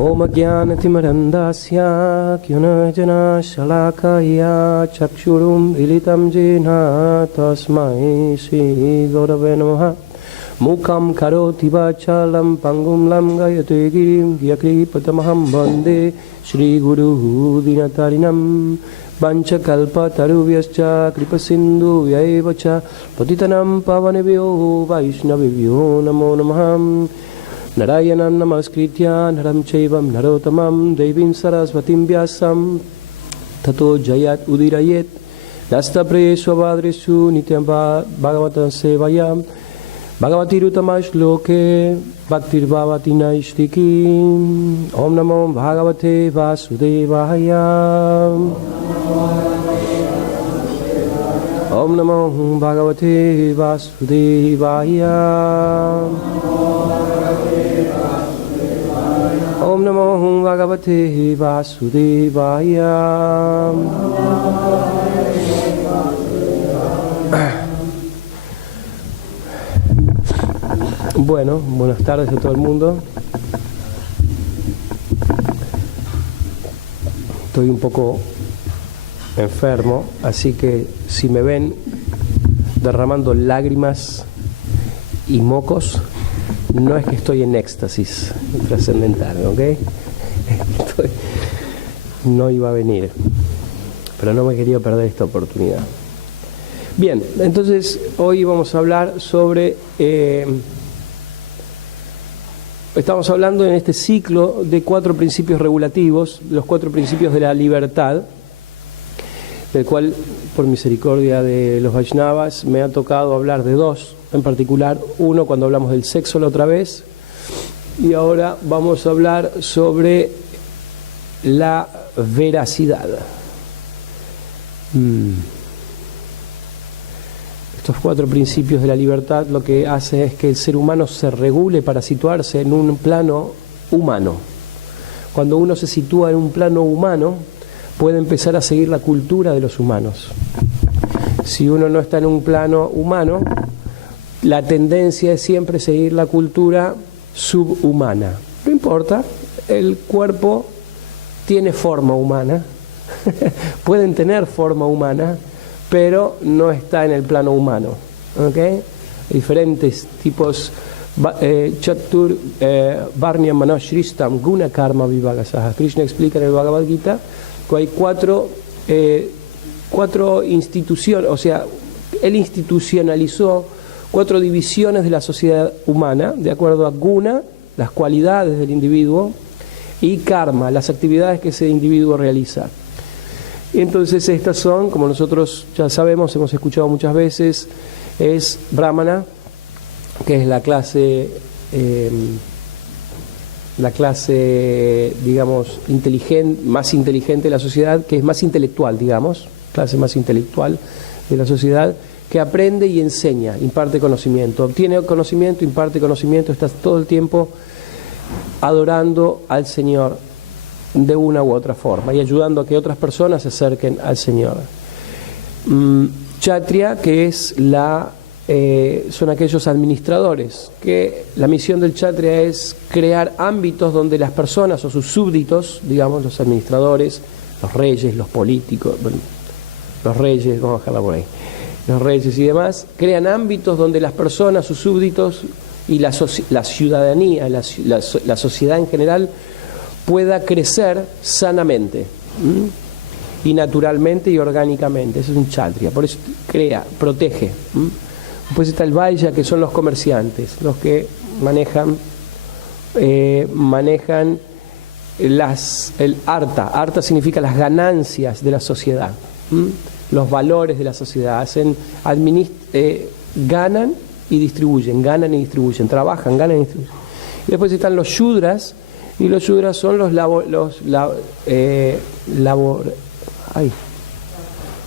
Om Jnanatimarandasya Kyunajana Shalakaya Chakshurum Ilitam Jena Tasmai Sri Gurave Namaha Mukam Karoti Vachalam Pangum Lam Gayate Girim Gyakripatamaham Bande Shri Guru Dinatarinam Vanchakalpa Taruvyascha Kripasindu Vyaivacha Patitanam Pavanebhyo Vaishnavibhyo Namo Namaham Narayanam Namaskritya Naram Chaivam Narotamam Devim Sarasvatim Vyasam Tato Jayat Udirayet Nasta Presvabhadresu Nityam Bhagavatam Sevayam Bhagavati Rutamash Loke Bhaktir Bhavati Naishtiki Om Namo Bhagavate Vasudevaya Om Namo Bhagavate Vasudevaya Om Namo Bhagavate Vasudevaya. Bueno, buenas tardes a todo el mundo. Estoy un poco enfermo, así que si me ven derramando lágrimas y mocos, no es que estoy en éxtasis trascendental, ¿ok? No iba a venir, pero no me quería perder esta oportunidad. Bien, entonces hoy vamos a hablar sobre... estamos hablando en este ciclo de 4 principios regulativos, los 4 principios de la libertad, del cual, por misericordia de los Vaishnavas, me ha tocado hablar de 2 en particular. Uno cuando hablamos del sexo la otra vez, y ahora vamos a hablar sobre la veracidad. Estos 4 principios de la libertad lo que hace es que el ser humano se regule para situarse en un plano humano. Cuando uno se sitúa en un plano humano, puede empezar a seguir la cultura de los humanos. Si uno no está en un plano humano, la tendencia es siempre seguir la cultura subhumana. No importa, el cuerpo tiene forma humana, pueden tener forma humana, pero no está en el plano humano. ¿Okay? Diferentes tipos, Chatur Varnya Manashristam Guna Karma Vivagasaha. Krishna explica en el Bhagavad Gita que hay 4 instituciones, o sea, él institucionalizó 4 divisiones de la sociedad humana, de acuerdo a guna, las cualidades del individuo, y karma, las actividades que ese individuo realiza. Entonces estas son, como nosotros ya sabemos, hemos escuchado muchas veces, es Brahmana, que es la clase, digamos, más inteligente de la sociedad, que es más intelectual, digamos, clase más intelectual de la sociedad, que aprende y enseña, imparte conocimiento, obtiene conocimiento, imparte conocimiento, está todo el tiempo adorando al Señor de una u otra forma y ayudando a que otras personas se acerquen al Señor. Kshatriya, que es son aquellos administradores, que la misión del Kshatriya es crear ámbitos donde las personas o sus súbditos, digamos, los administradores, los reyes, los políticos, bueno, los reyes, vamos a dejarla por ahí, los reyes y demás, crean ámbitos donde las personas, sus súbditos y la ciudadanía, la sociedad en general pueda crecer sanamente y naturalmente y orgánicamente. Eso es un kshatriya, por eso crea, protege. Después está el vaishya, que son los comerciantes, los que manejan el artha significa las ganancias de la sociedad, los valores de la sociedad, ganan y distribuyen, trabajan, ganan y distribuyen. Y después están los shudras, y los shudras son los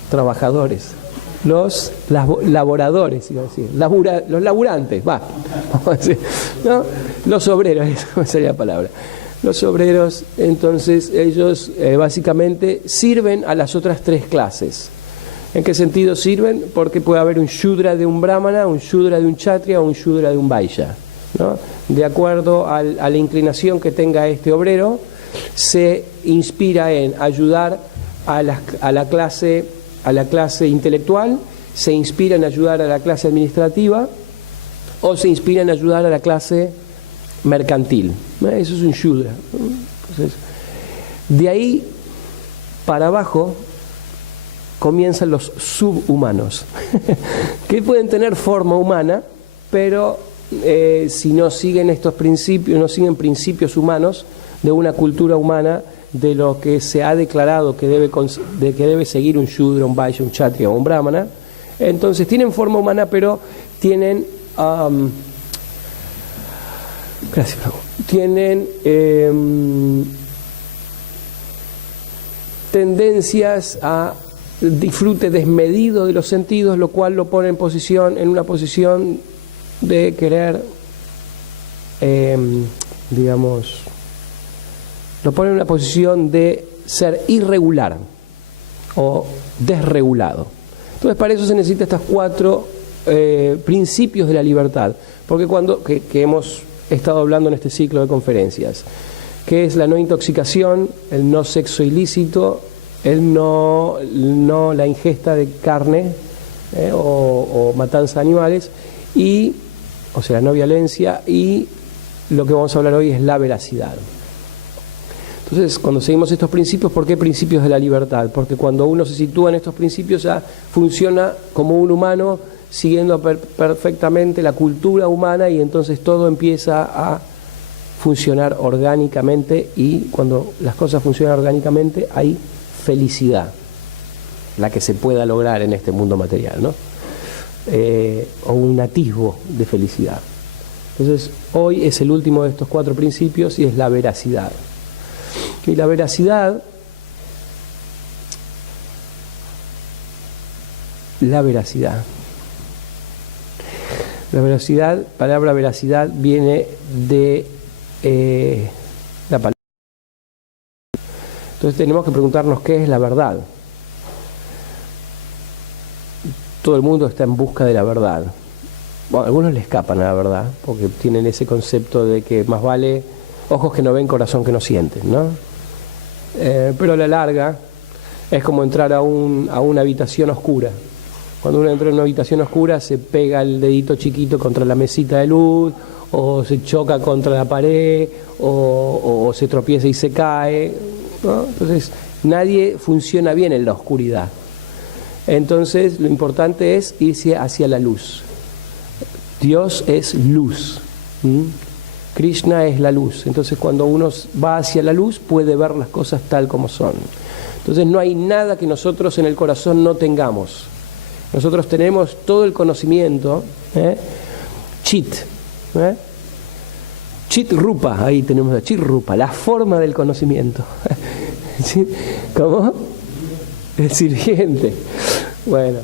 trabajadores, los laboradores, iba a decir, los laburantes, vamos a decir, ¿no? Los obreros, esa sería la palabra. Los obreros, entonces, ellos básicamente sirven a las otras 3 clases. ¿En qué sentido sirven? Porque puede haber un shudra de un brahmana, un shudra de un kshatriya o un shudra de un vaishya. ¿no? De acuerdo a la inclinación que tenga este obrero, se inspira en ayudar a la clase intelectual, se inspira en ayudar a la clase administrativa o se inspira en ayudar a la clase mercantil. Eso es un Shudra. Entonces, de ahí para abajo comienzan los subhumanos, que pueden tener forma humana, pero si no siguen estos principios, no siguen principios humanos de una cultura humana, de lo que se ha declarado que debe seguir un Shudra, un Vaishya, un Kshatriya o un Brahmana, entonces tienen forma humana, pero tienen tendencias a disfrute desmedido de los sentidos, lo cual lo pone en una posición de querer, lo pone en una posición de ser irregular o desregulado. Entonces, para eso se necesitan estos 4 principios de la libertad, porque que hemos estado hablando en este ciclo de conferencias, que es la no intoxicación, el no sexo ilícito, la ingesta de carne o matanza de animales, o sea, no violencia, y lo que vamos a hablar hoy es la veracidad. Entonces, cuando seguimos estos principios, ¿por qué principios de la libertad? Porque cuando uno se sitúa en estos principios ya funciona como un humano, siguiendo perfectamente la cultura humana, y entonces todo empieza a funcionar orgánicamente, y cuando las cosas funcionan orgánicamente hay felicidad, la que se pueda lograr en este mundo material, ¿no? O un atisbo de felicidad. Entonces, hoy es el último de estos 4 principios y es la veracidad. Y la veracidad, palabra veracidad viene de la palabra. Entonces tenemos que preguntarnos qué es la verdad. Todo el mundo está en busca de la verdad. Bueno, algunos le escapan a la verdad, porque tienen ese concepto de que más vale ojos que no ven, corazón que no sienten, ¿no? Pero a la larga es como entrar a una habitación oscura. Cuando uno entra en una habitación oscura se pega el dedito chiquito contra la mesita de luz, o se choca contra la pared, o se tropieza y se cae, ¿no? Entonces nadie funciona bien en la oscuridad. Entonces lo importante es irse hacia la luz. Dios es luz. Krishna es la luz. Entonces cuando uno va hacia la luz puede ver las cosas tal como son. Entonces no hay nada que nosotros en el corazón no tengamos. Nosotros tenemos todo el conocimiento, chit, chit rupa, ahí tenemos la chit rupa, la forma del conocimiento. ¿Cómo? El sirviente. Bueno,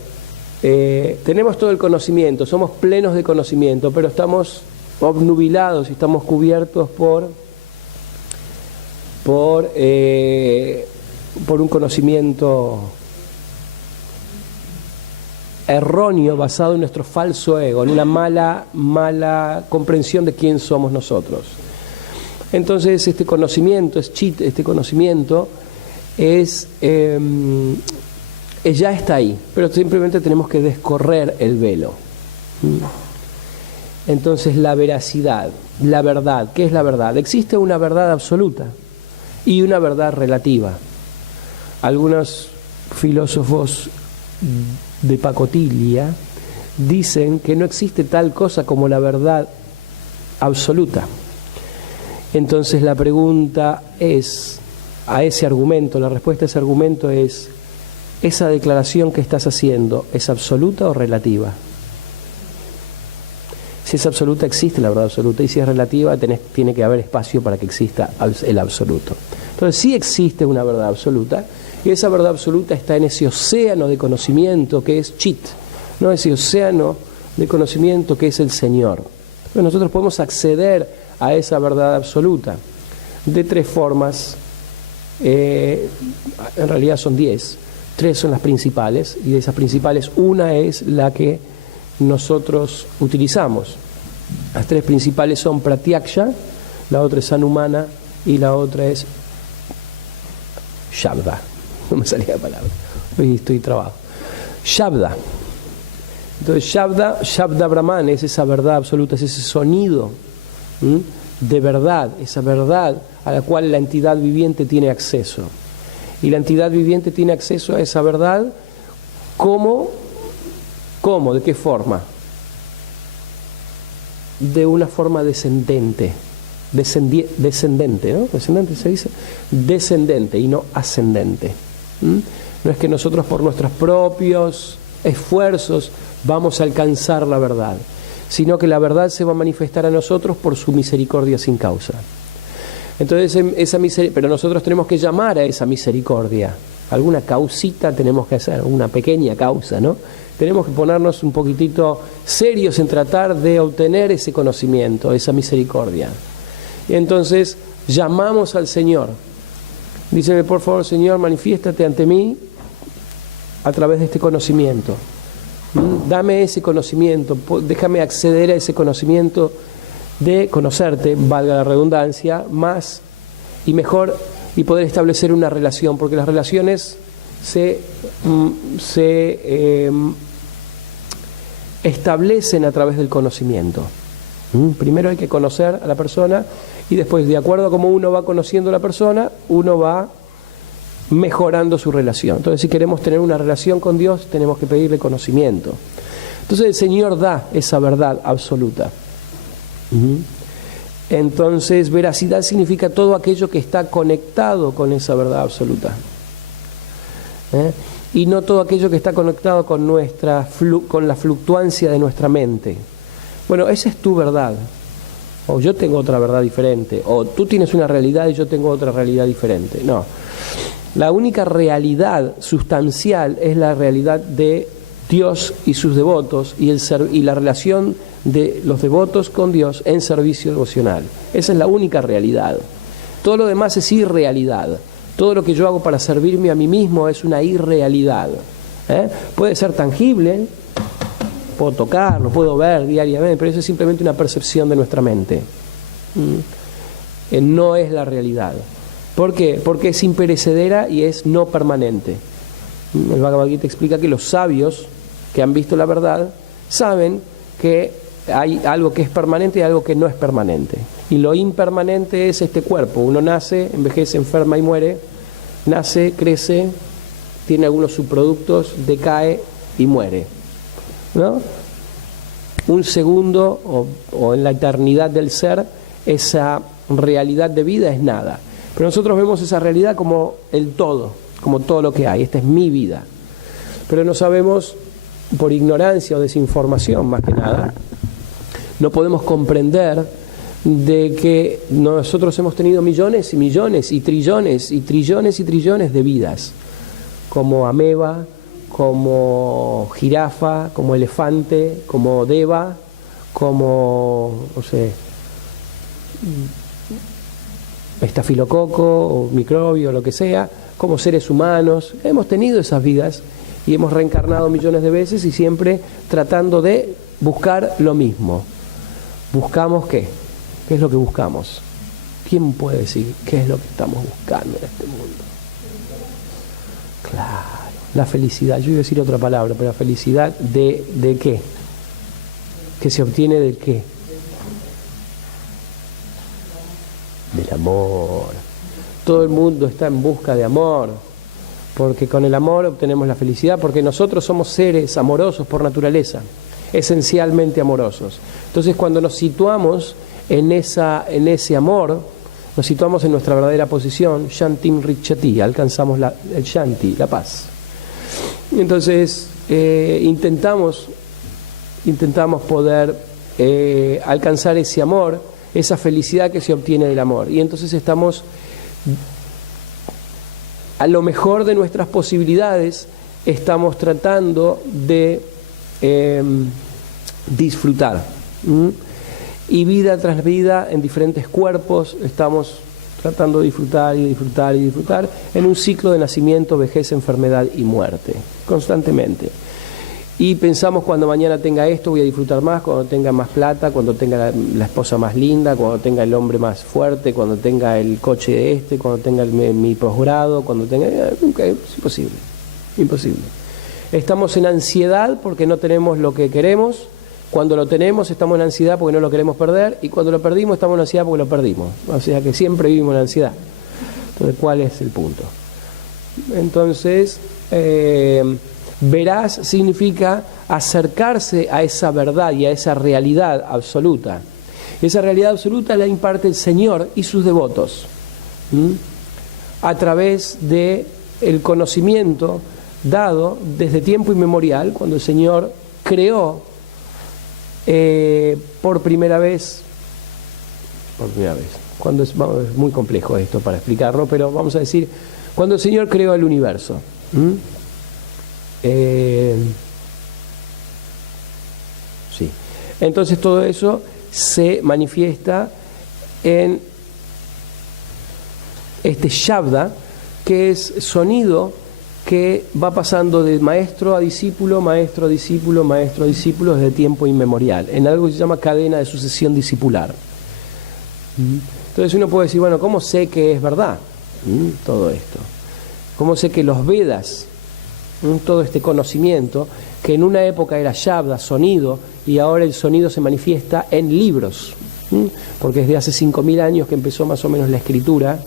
tenemos todo el conocimiento, somos plenos de conocimiento, pero estamos obnubilados y estamos cubiertos por un conocimiento erróneo basado en nuestro falso ego, en una mala comprensión de quién somos nosotros. Entonces este conocimiento es chit, este conocimiento ya está ahí, pero simplemente tenemos que descorrer el velo. Entonces la veracidad, la verdad, ¿qué es la verdad? Existe una verdad absoluta y una verdad relativa. Algunos filósofos de pacotilla dicen que no existe tal cosa como la verdad absoluta. Entonces la pregunta es, a ese argumento, la respuesta a ese argumento es: ¿esa declaración que estás haciendo es absoluta o relativa? Si es absoluta, existe la verdad absoluta, y si es relativa, tiene que haber espacio para que exista el absoluto. Entonces sí existe una verdad absoluta, y esa verdad absoluta está en ese océano de conocimiento que es chit, ¿no? Ese océano de conocimiento que es el Señor. Entonces nosotros podemos acceder a esa verdad absoluta de 3 formas, en realidad son 10, 3 son las principales, y de esas principales una es la que nosotros utilizamos. Las tres principales son pratyaksha, la otra es anumana y la otra es shabda. No me salía la palabra, hoy estoy trabado. Shabda. Entonces Shabda Brahman es esa verdad absoluta, es ese sonido de verdad, esa verdad a la cual la entidad viviente tiene acceso. Y la entidad viviente tiene acceso a esa verdad, ¿cómo? ¿De qué forma? De una forma descendente. Descendente, ¿no? Descendente se dice. Descendente y no ascendente. No es que nosotros por nuestros propios esfuerzos vamos a alcanzar la verdad, sino que la verdad se va a manifestar a nosotros por su misericordia sin causa. Entonces, pero nosotros tenemos que llamar a esa misericordia. Alguna causita tenemos que hacer, una pequeña causa, ¿no? Tenemos que ponernos un poquitito serios en tratar de obtener ese conocimiento, esa misericordia. Y entonces llamamos al Señor. Díceme, por favor, Señor, manifiéstate ante mí a través de este conocimiento. Dame ese conocimiento, déjame acceder a ese conocimiento de conocerte, valga la redundancia, más y mejor, y poder establecer una relación, porque las relaciones se establecen a través del conocimiento. Primero hay que conocer a la persona y después, de acuerdo a cómo uno va conociendo a la persona, uno va mejorando su relación. Entonces, si queremos tener una relación con Dios, tenemos que pedirle conocimiento. Entonces, el Señor da esa verdad absoluta. Entonces, veracidad significa todo aquello que está conectado con esa verdad absoluta. Y no todo aquello que está conectado con con la fluctuancia de nuestra mente. Bueno, esa es tu verdad. O yo tengo otra verdad diferente. O tú tienes una realidad y yo tengo otra realidad diferente. No. La única realidad sustancial es la realidad de Dios y sus devotos y la relación de los devotos con Dios en servicio devocional. Esa es la única realidad. Todo lo demás es irrealidad. Todo lo que yo hago para servirme a mí mismo es una irrealidad. Puede ser tangible, puedo tocarlo, puedo ver diariamente, pero eso es simplemente una percepción de nuestra mente. No es la realidad. ¿Por qué? Porque es imperecedera y es no permanente. El Bhagavad Gita explica que los sabios que han visto la verdad saben que hay algo que es permanente y algo que no es permanente. Y lo impermanente es este cuerpo. Uno nace, envejece, enferma y muere. Nace, crece, tiene algunos subproductos, decae y muere, ¿no? Un segundo o en la eternidad del ser, esa realidad de vida es nada. Pero nosotros vemos esa realidad como el todo, como todo lo que hay. Esta es mi vida. Pero no sabemos, por ignorancia o desinformación más que nada, no podemos comprender de que nosotros hemos tenido millones y millones y trillones y trillones y trillones de vidas, como ameba, como jirafa, como elefante, como deva, como, no sé, estafilococo o microbio, lo que sea, como seres humanos. Hemos tenido esas vidas y hemos reencarnado millones de veces y siempre tratando de buscar lo mismo. ¿Buscamos qué? ¿Qué es lo que buscamos? ¿Quién puede decir qué es lo que estamos buscando en este mundo? Claro, la felicidad. Yo iba a decir otra palabra, pero la felicidad ¿de qué? ¿Que se obtiene de qué? Del amor. Todo el mundo está en busca de amor, porque con el amor obtenemos la felicidad, porque nosotros somos seres amorosos por naturaleza, esencialmente amorosos. Entonces, cuando nos situamos en ese amor, nos situamos en nuestra verdadera posición, Shantim Richati, alcanzamos el Shanti, la paz. Entonces, intentamos poder alcanzar ese amor, esa felicidad que se obtiene del amor. Y entonces estamos a lo mejor de nuestras posibilidades, estamos tratando de disfrutar. Y vida tras vida, en diferentes cuerpos, estamos tratando de disfrutar y disfrutar y disfrutar en un ciclo de nacimiento, vejez, enfermedad y muerte, constantemente. y pensamos cuando mañana tenga esto voy a disfrutar más, cuando tenga más plata, cuando tenga la esposa más linda, cuando tenga el hombre más fuerte, cuando tenga el coche cuando tenga mi posgrado, cuando tenga... Nunca, es imposible, imposible. Estamos en ansiedad porque no tenemos lo que queremos. Cuando lo tenemos estamos en ansiedad porque no lo queremos perder, y cuando lo perdimos estamos en ansiedad porque lo perdimos. O sea que siempre vivimos en ansiedad. Entonces, ¿cuál es el punto? Entonces, veraz significa acercarse a esa verdad y a esa realidad absoluta. Esa realidad absoluta la imparte el Señor y sus devotos, a través de el conocimiento dado desde tiempo inmemorial, cuando el Señor creó por primera vez, cuando es muy complejo esto para explicarlo, pero vamos a decir, cuando el Señor creó el universo. Sí. Entonces todo eso se manifiesta en este Shabda, que es sonido que va pasando de maestro a discípulo, maestro a discípulo, maestro a discípulo desde tiempo inmemorial, en algo que se llama cadena de sucesión discipular. Entonces uno puede decir, bueno, ¿cómo sé que es verdad todo esto? ¿Cómo sé que los Vedas, todo este conocimiento, que en una época era Shabda, sonido, y ahora el sonido se manifiesta en libros? Porque desde hace 5.000 años que empezó más o menos la escritura,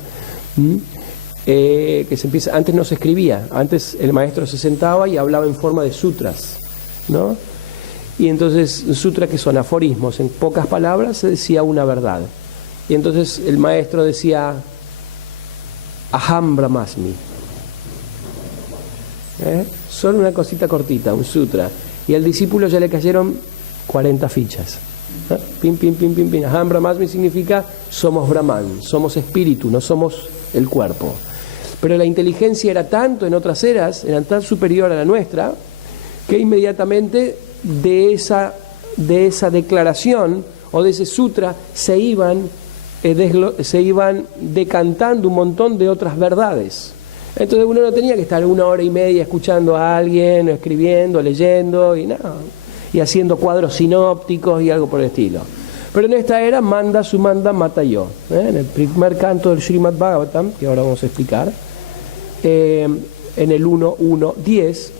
que se empieza, antes no se escribía, antes el maestro se sentaba y hablaba en forma de sutras, ¿no? Y entonces sutras, que son aforismos, en pocas palabras se decía una verdad, y entonces el maestro decía Aham Brahmasmi, solo una cosita cortita, un sutra, y al discípulo ya le cayeron 40 fichas. Pim, pim, pim, pim, pim. Aham Brahmasmi significa somos Brahman, somos espíritu, no somos el cuerpo. Pero la inteligencia era tanto en otras eras, era tan superior a la nuestra, que inmediatamente de esa declaración o de ese sutra se iban decantando un montón de otras verdades. Entonces uno no tenía que estar 1 hora y media escuchando a alguien, o escribiendo, leyendo, y nada, y haciendo cuadros sinópticos y algo por el estilo. Pero en esta era manda sumanda mata yo. En el primer canto del Srimad Bhagavatam, que ahora vamos a explicar, en el 1.1.10,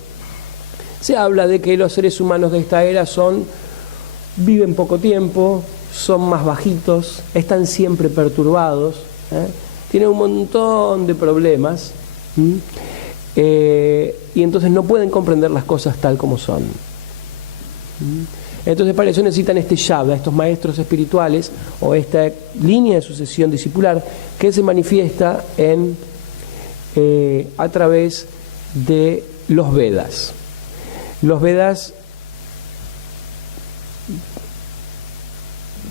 se habla de que los seres humanos de esta era viven poco tiempo, son más bajitos, están siempre perturbados, tienen un montón de problemas, y entonces no pueden comprender las cosas tal como son. Entonces para eso necesitan este Shabda, estos maestros espirituales, o esta línea de sucesión discipular que se manifiesta a través de los Vedas. Los Vedas,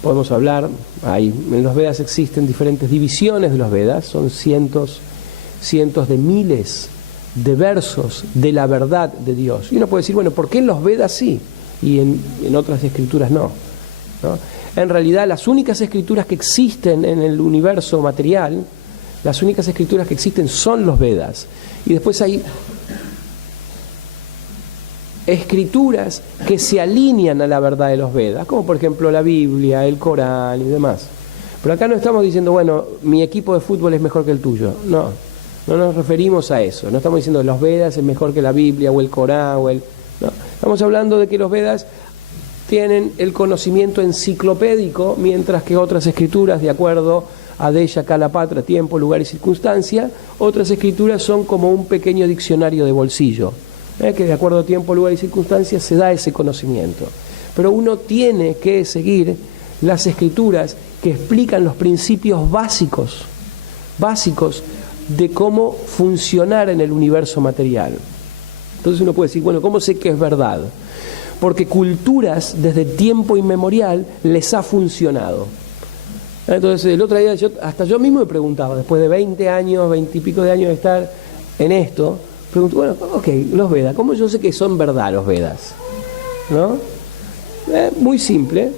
podemos hablar, en los Vedas existen diferentes divisiones de los Vedas, son cientos de miles de versos de la verdad de Dios. Y uno puede decir, bueno, ¿por qué en los Vedas sí y en otras escrituras no? En realidad las únicas escrituras que existen en el universo material, las únicas escrituras que existen son los Vedas. Y después hay escrituras que se alinean a la verdad de los Vedas, como por ejemplo la Biblia, el Corán y demás. Pero acá no estamos diciendo, bueno, mi equipo de fútbol es mejor que el tuyo. No nos referimos a eso. No estamos diciendo que los Vedas es mejor que la Biblia o el Corán no. Estamos hablando de que los Vedas tienen el conocimiento enciclopédico, mientras que otras escrituras, de acuerdo a Desha Kalapatra, tiempo, lugar y circunstancia, otras escrituras son como un pequeño diccionario de bolsillo, que de acuerdo a tiempo, lugar y circunstancia se da ese conocimiento. Pero uno tiene que seguir las escrituras que explican los principios básicos de cómo funcionar en el universo material. Entonces uno puede decir, bueno, ¿cómo sé que es verdad? Porque culturas desde tiempo inmemorial les ha funcionado. Entonces el otro día hasta yo mismo me preguntaba, después de 20 años, 20 y pico de años de estar en esto, pregunto, bueno, ok, los Vedas, ¿cómo yo sé que son verdad los Vedas? ¿No? Muy simple.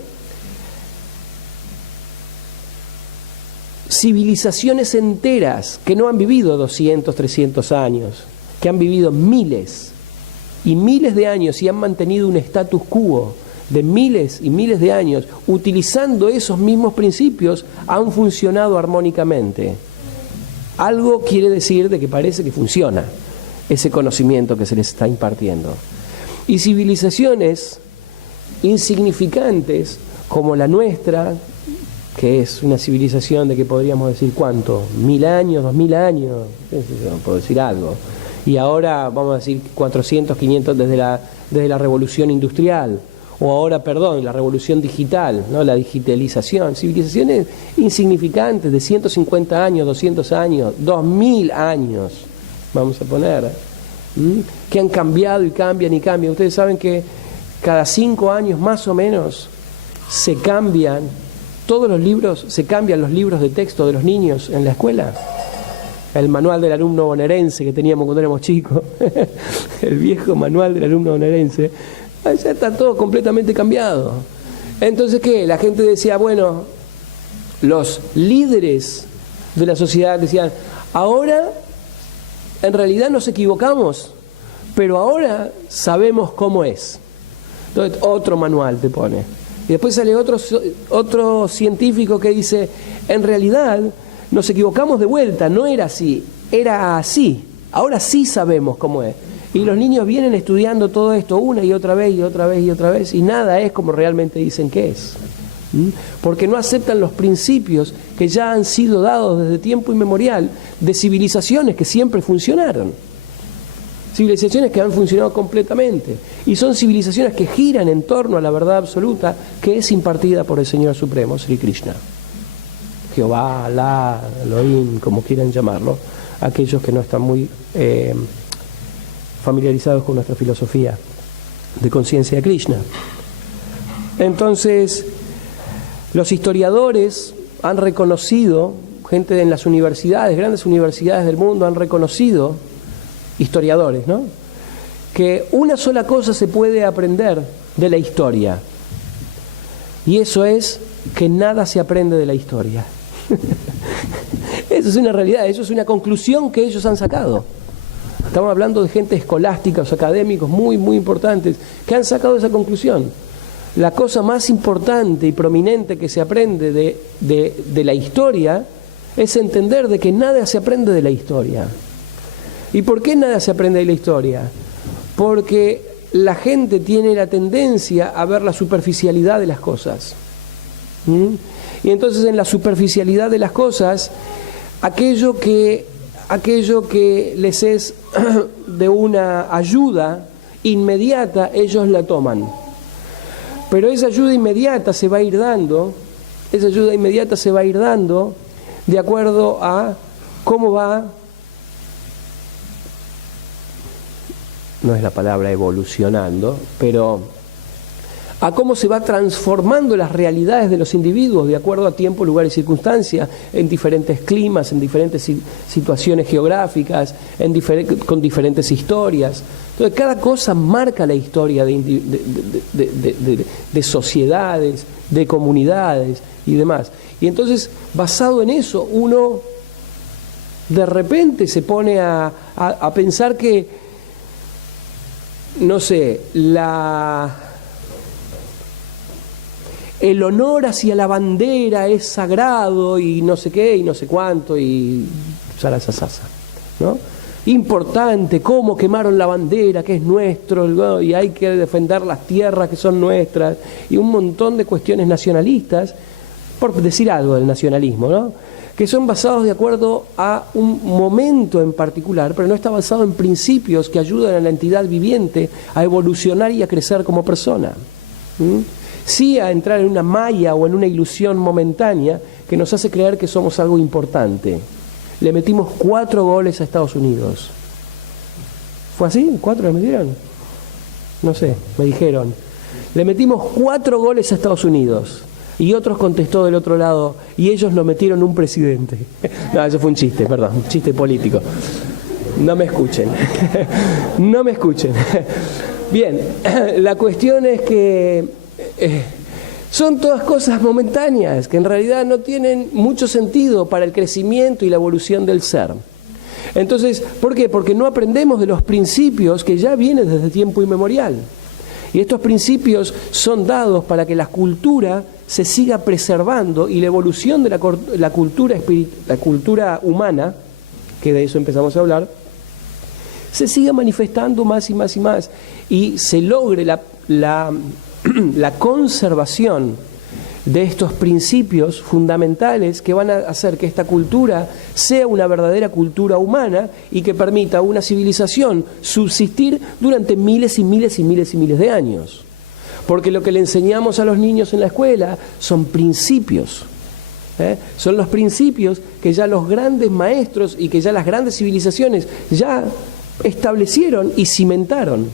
Civilizaciones enteras que no han vivido 200, 300 años, que han vivido miles, y miles de años y han mantenido un status quo de miles y miles de años, utilizando esos mismos principios, han funcionado armónicamente. Algo quiere decir de que parece que funciona ese conocimiento que se les está impartiendo. Y civilizaciones insignificantes como la nuestra, que es una civilización de que podríamos decir ¿cuánto? 1000 años, 2000 años, no puedo decir algo. Y ahora vamos a decir 400, 500 desde la revolución industrial, o ahora, la revolución digital, ¿no? La digitalización. Civilizaciones insignificantes de 150 años, 200 años, 2000 años, vamos a poner, que han cambiado y cambian y cambian. Ustedes saben que cada 5 años más o menos se cambian todos los libros, se cambian los libros de texto de los niños en la escuela. El manual del alumno bonaerense que teníamos cuando éramos chicos, el viejo manual del alumno bonaerense, ya está todo completamente cambiado. Entonces, ¿qué? La gente decía, bueno, los líderes de la sociedad decían, ahora en realidad nos equivocamos, pero ahora sabemos cómo es. Entonces, otro manual te pone. Y después sale otro científico que dice, en realidad nos equivocamos de vuelta, no era así, era así, ahora sí sabemos cómo es. Y los niños vienen estudiando todo esto una y otra vez y otra vez y otra vez, y nada es como realmente dicen que es. Porque no aceptan los principios que ya han sido dados desde tiempo inmemorial de civilizaciones que siempre funcionaron. Civilizaciones que han funcionado completamente. Y son civilizaciones que giran en torno a la verdad absoluta que es impartida por el Señor Supremo, Sri Krishna. Jehová, Alá, Elohim, como quieran llamarlo, aquellos que no están muy familiarizados con nuestra filosofía de conciencia de Krishna. Entonces, los historiadores han reconocido, gente en las universidades, grandes universidades del mundo han reconocido, historiadores, ¿no?, que una sola cosa se puede aprender de la historia, y eso es que nada se aprende de la historia. Eso es una realidad, eso es una conclusión que ellos han sacado. Estamos hablando de gente escolástica, académicos muy, muy importantes, que han sacado esa conclusión. La cosa más importante y prominente que se aprende de la historia es entender de que nada se aprende de la historia. ¿Y por qué nada se aprende de la historia? Porque la gente tiene la tendencia a ver la superficialidad de las cosas. Y entonces en la superficialidad de las cosas, aquello que les es de una ayuda inmediata, ellos la toman. Pero esa ayuda inmediata se va a ir dando, de acuerdo a cómo va, no es la palabra evolucionando, pero a cómo se va transformando las realidades de los individuos de acuerdo a tiempo, lugar y circunstancia, en diferentes climas, en diferentes situaciones geográficas, con diferentes historias. Entonces, cada cosa marca la historia de sociedades, de comunidades y demás. Y entonces, basado en eso, uno de repente se pone a pensar que, no sé, el honor hacia la bandera es sagrado y no sé qué y no sé cuánto y sarasasasa, ¿no? Importante, cómo quemaron la bandera que es nuestro, ¿no? Y hay que defender las tierras que son nuestras y un montón de cuestiones nacionalistas, por decir algo del nacionalismo, ¿no?, que son basados de acuerdo a un momento en particular, pero no está basado en principios que ayudan a la entidad viviente a evolucionar y a crecer como persona. Sí a entrar en una malla o en una ilusión momentánea que nos hace creer que somos algo importante. Le metimos 4 goles a Estados Unidos. ¿Fue así? ¿4 le metieron? No sé, me dijeron. Le metimos 4 goles a Estados Unidos. Y otros contestó del otro lado, y ellos nos metieron un presidente. No, eso fue un chiste, perdón, un chiste político. No me escuchen. No me escuchen. Bien, la cuestión es que son todas cosas momentáneas, que en realidad no tienen mucho sentido para el crecimiento y la evolución del ser. Entonces, ¿por qué? Porque no aprendemos de los principios que ya vienen desde tiempo inmemorial. Y estos principios son dados para que la cultura se siga preservando y la evolución de la cultura humana, que de eso empezamos a hablar, se siga manifestando más y más y más, y se logre la conservación de estos principios fundamentales que van a hacer que esta cultura sea una verdadera cultura humana y que permita a una civilización subsistir durante miles y miles y miles y miles de años. Porque lo que le enseñamos a los niños en la escuela son principios. Son los principios que ya los grandes maestros y que ya las grandes civilizaciones ya establecieron y cimentaron.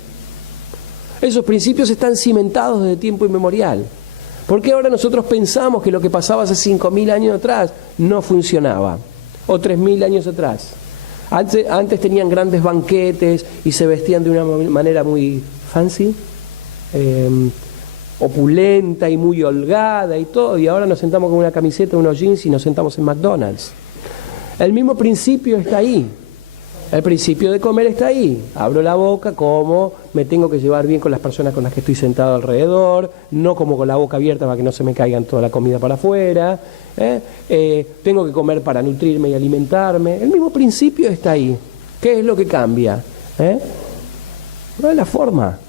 Esos principios están cimentados desde tiempo inmemorial. ¿Por qué ahora nosotros pensamos que lo que pasaba hace 5.000 años atrás no funcionaba? O 3.000 años atrás. Antes tenían grandes banquetes y se vestían de una manera muy fancy, opulenta y muy holgada y todo, y ahora nos sentamos con una camiseta, unos jeans y nos sentamos en McDonald's. El mismo principio está ahí. El principio de comer está ahí. Abro la boca, como, me tengo que llevar bien con las personas con las que estoy sentado alrededor, no como con la boca abierta para que no se me caigan toda la comida para afuera. Tengo que comer para nutrirme y alimentarme. El mismo principio está ahí. ¿Qué es lo que cambia? No es la forma.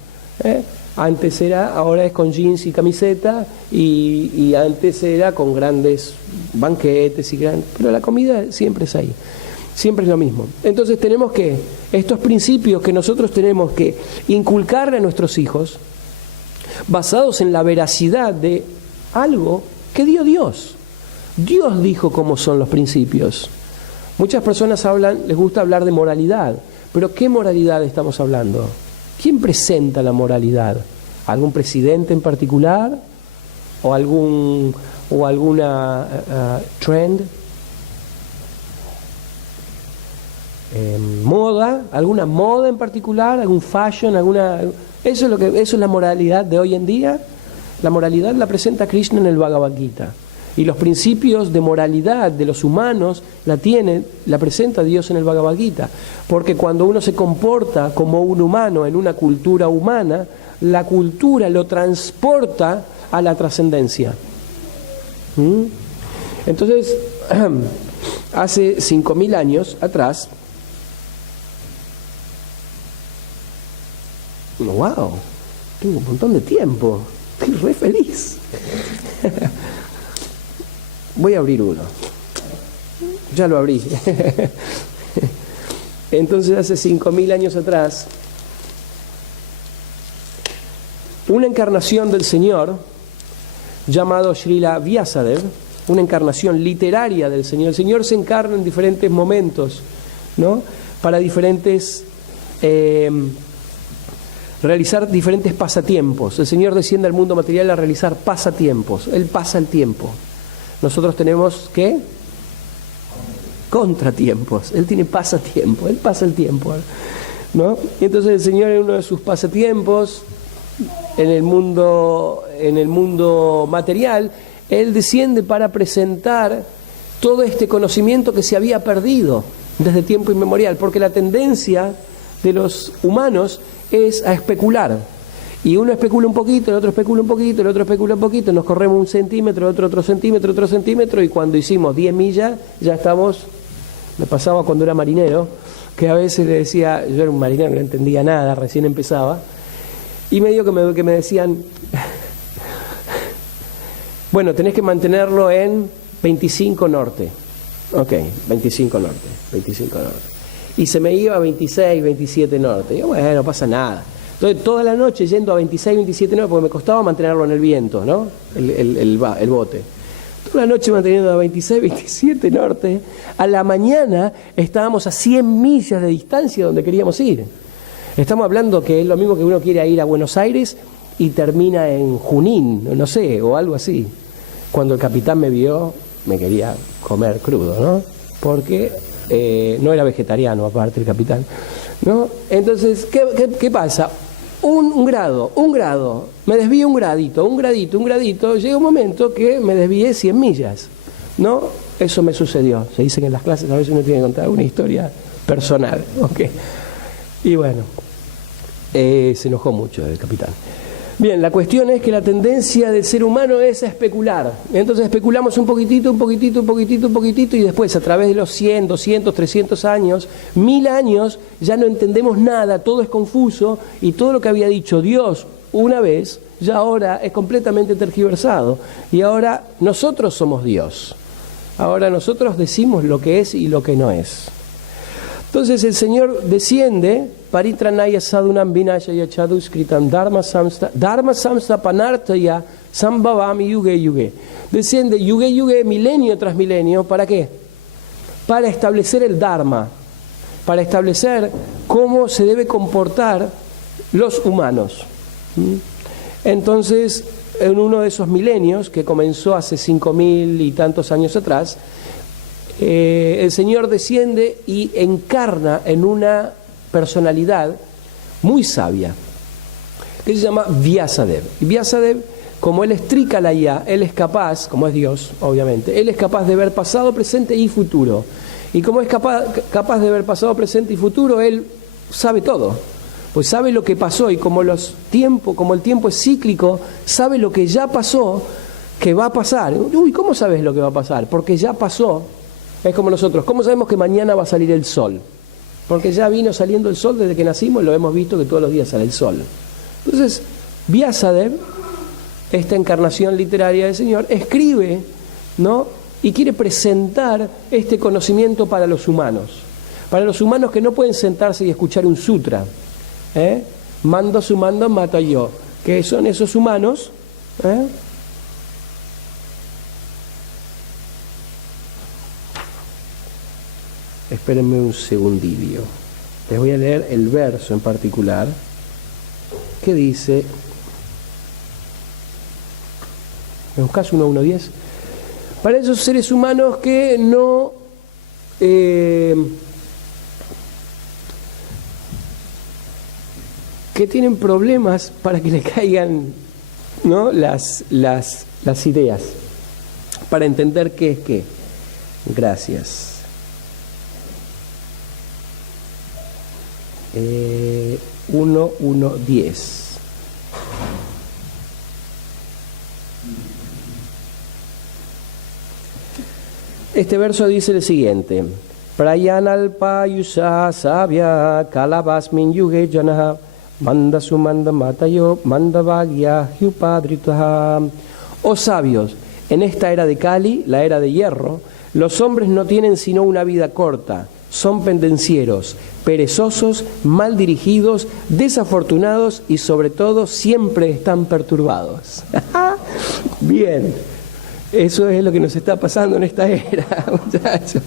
Antes era, ahora es con jeans y camiseta, y antes era con grandes banquetes, pero la comida siempre es ahí. Siempre es lo mismo. Entonces tenemos que, estos principios que nosotros tenemos que inculcarle a nuestros hijos, basados en la veracidad de algo que dio Dios. Dios dijo cómo son los principios. Muchas personas les gusta hablar de moralidad, pero ¿qué moralidad estamos hablando? ¿Quién presenta la moralidad? ¿Algún presidente en particular? ¿O alguna trend? Moda, alguna moda en particular, algún fashion, eso es la moralidad de hoy en día. La moralidad la presenta Krishna en el Bhagavad Gita, y los principios de moralidad de los humanos la presenta Dios en el Bhagavad Gita, porque cuando uno se comporta como un humano en una cultura humana, la cultura lo transporta a la trascendencia. Entonces, hace 5.000 años atrás, wow, tengo un montón de tiempo, estoy re feliz. Voy a abrir uno. Ya lo abrí. Entonces, hace 5.000 años atrás, una encarnación del Señor, llamado Srila Vyasadeva, una encarnación literaria del Señor. El Señor se encarna en diferentes momentos, ¿no? Para realizar diferentes pasatiempos. El Señor desciende al mundo material a realizar pasatiempos. Él pasa el tiempo. Nosotros tenemos, ¿qué? Contratiempos. Él tiene pasatiempo. Él pasa el tiempo, ¿no? Y entonces el Señor, en uno de sus pasatiempos, en el mundo material, Él desciende para presentar todo este conocimiento que se había perdido desde tiempo inmemorial, porque la tendencia de los humanos es a especular, y uno especula un poquito, el otro especula un poquito, el otro especula un poquito, nos corremos 1 centímetro, otro centímetro, y cuando hicimos 10 millas ya estamos. Me pasaba cuando era marinero, que a veces le decía, yo era un marinero, no entendía nada, recién empezaba, y medio que me decían, bueno, tenés que mantenerlo en 25 norte. Ok, 25 norte. Y se me iba a 26, 27 norte. Y yo, bueno, no pasa nada. Entonces, toda la noche yendo a 26, 27 norte, porque me costaba mantenerlo en el viento, ¿no? El bote. Toda la noche manteniendo a 26, 27 norte. A la mañana estábamos a 100 millas de distancia donde queríamos ir. Estamos hablando que es lo mismo que uno quiere ir a Buenos Aires y termina en Junín, no sé, o algo así. Cuando el capitán me vio, me quería comer crudo, ¿no? Porque no era vegetariano, aparte el capitán, ¿no? Entonces, ¿qué pasa? Un grado, me desvío un gradito, llega un momento que me desvié 100 millas, ¿no? Eso me sucedió. Se dice que en las clases a veces uno tiene que contar una historia personal. ¿Okay? Y bueno, se enojó mucho el capitán. Bien, la cuestión es que la tendencia del ser humano es a especular. Entonces especulamos un poquitito, y después a través de los 100, 200, 300 años, 1000 años, ya no entendemos nada, todo es confuso y todo lo que había dicho Dios una vez, ya ahora es completamente tergiversado. Y ahora nosotros somos Dios. Ahora nosotros decimos lo que es y lo que no es. Entonces el Señor desciende, Paritranaya sadunam vinashaya chaduskritam dharma samsta panartaya sambhavami yuge yuge. Desciende yuge yuge, milenio tras milenio, ¿para qué? Para establecer el dharma, para establecer cómo se debe comportar los humanos. Entonces, en uno de esos milenios, que comenzó hace 5000 y tantos años atrás, el Señor desciende y encarna en una personalidad muy sabia, que se llama Vyasadeva. Y Vyasadeva, como él es Trikalaya, él es capaz, como es Dios, obviamente, él es capaz de ver pasado, presente y futuro. Y como es capaz de ver pasado, presente y futuro, él sabe todo. Pues sabe lo que pasó y como el tiempo es cíclico, sabe lo que ya pasó, que va a pasar. Uy, ¿cómo sabes lo que va a pasar? Porque ya pasó. Es como nosotros. ¿Cómo sabemos que mañana va a salir el sol? Porque ya vino saliendo el sol desde que nacimos, lo hemos visto que todos los días sale el sol. Entonces, Vyasadeva, esta encarnación literaria del Señor, escribe, ¿no? Y quiere presentar este conocimiento para los humanos que no pueden sentarse y escuchar un sutra. Mando sumando mata yo. ¿Qué son esos humanos? Espérenme un segundillo. Les voy a leer el verso en particular que dice, ¿me buscas 1:10? Para esos seres humanos que no que tienen problemas para que le caigan, ¿no? las ideas, para entender qué es qué. Gracias. 1:10. Este verso dice el siguiente: Prayanalpa yusha sabya kalabasmin yuge janaha manda sumanda matayo manda vagya hyupadritaha. Oh sabios, en esta era de Kali, la era de hierro, los hombres no tienen sino una vida corta, son pendencieros, perezosos, mal dirigidos, desafortunados y sobre todo siempre están perturbados. Bien, eso es lo que nos está pasando en esta era, muchachos.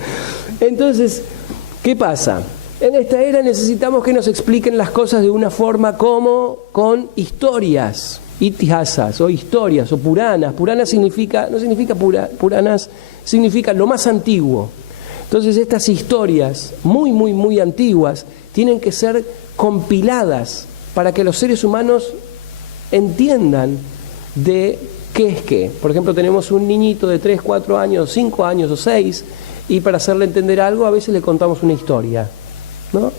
Entonces, ¿qué pasa? En esta era necesitamos que nos expliquen las cosas de una forma como con historias, itihasas o historias o puranas. Puranas significa, no significa puranas, significa lo más antiguo. Entonces estas historias muy antiguas tienen que ser compiladas para que los seres humanos entiendan de qué es qué. Por ejemplo, tenemos un niñito de 3, 4 años, 5 años o 6 y para hacerle entender algo a veces le contamos una historia, ¿no?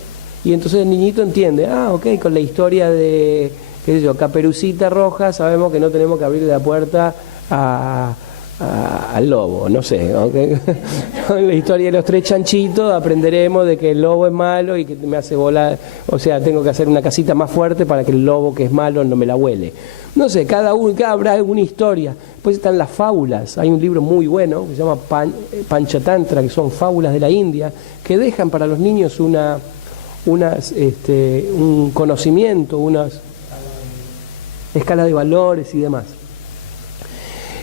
Y entonces el niñito entiende, ok, con la historia de, qué sé yo, Caperucita Roja sabemos que no tenemos que abrirle la puerta al lobo, no sé, ¿okay? Con la historia de los 3 chanchitos aprenderemos de que el lobo es malo y que me hace volar, o sea, tengo que hacer una casita más fuerte para que el lobo que es malo no me la huele. No sé, cada habrá alguna historia. Después están las fábulas. Hay un libro muy bueno que se llama Panchatantra, que son fábulas de la India, que dejan para los niños un conocimiento, unas escala de valores y demás.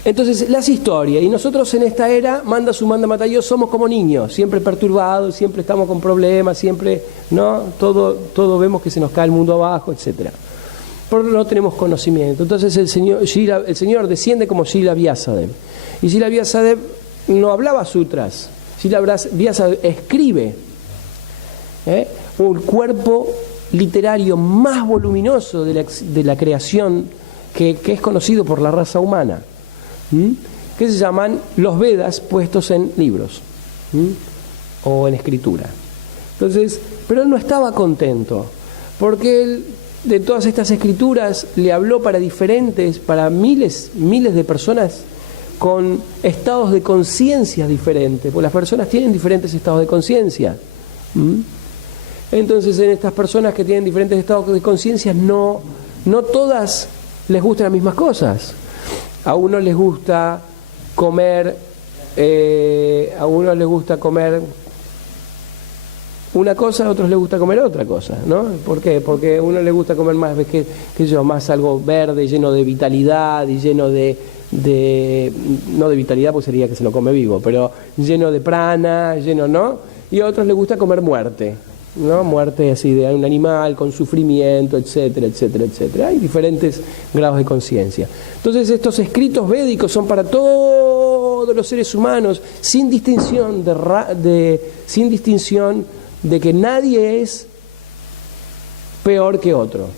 Entonces, las historias, y nosotros en esta era, manda mata yo, somos como niños, siempre perturbados, siempre estamos con problemas, siempre, ¿no? Todo vemos que se nos cae el mundo abajo, etcétera. Pero no tenemos conocimiento. Entonces el Señor desciende como Srila Vyasadeva. Y Srila Vyasadeva no hablaba sutras. Srila Vyasadeva escribe un cuerpo literario más voluminoso de la creación que es conocido por la raza humana. Que se llaman los Vedas puestos en libros o en escritura. Entonces, pero él no estaba contento, porque él de todas estas escrituras le habló para miles de personas con estados de conciencia diferentes, porque las personas tienen diferentes estados de conciencia. Entonces, en estas personas que tienen diferentes estados de conciencia, no todas les gustan las mismas cosas. A unos les gusta comer, una cosa, a otros les gusta comer otra cosa, ¿no? ¿Por qué? Porque a uno les gusta comer más, más algo verde, lleno de vitalidad y lleno no de vitalidad, pues sería que se lo come vivo, pero lleno de prana, ¿no? Y a otros les gusta comer muerte, ¿no? Muerte así de un animal, con sufrimiento, etcétera, etcétera, etcétera. Hay diferentes grados de conciencia. Entonces, estos escritos védicos son para todos los seres humanos, sin distinción de que nadie es peor que otro.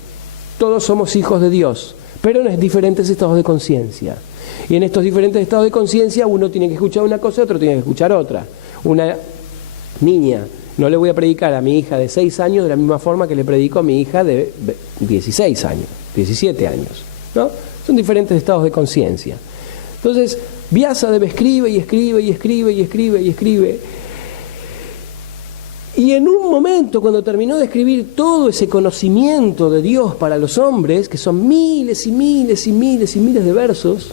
Todos somos hijos de Dios, pero en diferentes estados de conciencia. Y en estos diferentes estados de conciencia uno tiene que escuchar una cosa, otro tiene que escuchar otra. Una niña, no le voy a predicar a mi hija de 6 años de la misma forma que le predico a mi hija de 16 años, 17 años, ¿no? Son diferentes estados de conciencia. Entonces, Vyasadeva escribe y escribe y escribe y escribe y escribe. Y en un momento, cuando terminó de escribir todo ese conocimiento de Dios para los hombres, que son miles y miles y miles y miles de versos,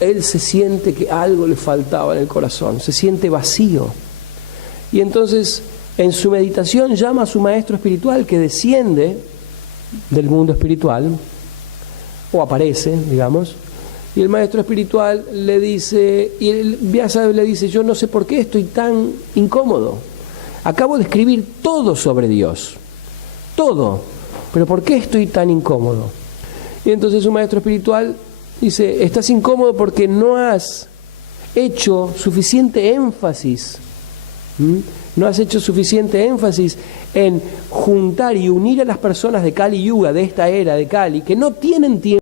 él se siente que algo le faltaba en el corazón, se siente vacío. Y entonces, en su meditación, llama a su maestro espiritual que desciende del mundo espiritual, o aparece, digamos, y el maestro espiritual le dice, y el Vyasadeva le dice: yo no sé por qué estoy tan incómodo. Acabo de escribir todo sobre Dios, todo, pero ¿por qué estoy tan incómodo? Y entonces su maestro espiritual dice: estás incómodo porque no has hecho suficiente énfasis, no has hecho suficiente énfasis en juntar y unir a las personas de Kali Yuga, de esta era de Kali, que no tienen tiempo